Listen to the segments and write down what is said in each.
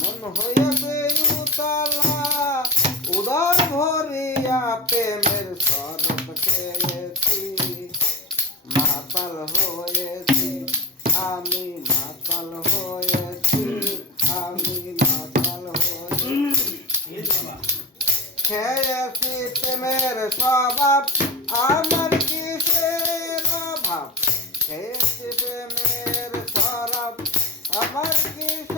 মন সরপ খেয়েছি মাতাল হয়েছি আমি হয়েছি আমি হয়েছি। খেয়েছি প্রেমের আমার Marques.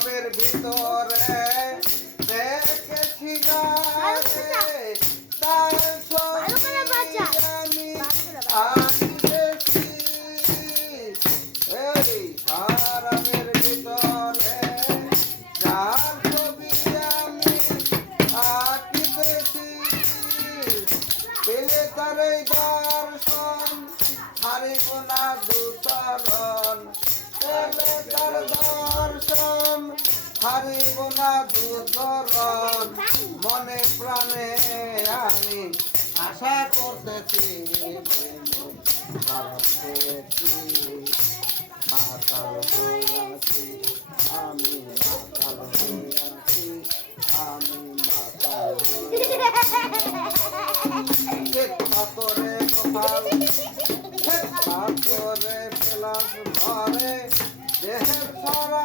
সরবের ভিতরে দেখেছি তার আমি এই ভিতরে যার ছবি আমি আঁকিতেছি পেলে তার এই দর্শন হারিব না দুচরণ পেলে তার দর্শন। হারিব না দুচরণ মনে প্রাণে আমি আশা করতেছি পেয়েছি মাতাল আমি মাতাল আমি করে পেলাম ঘরে, দেহের সারা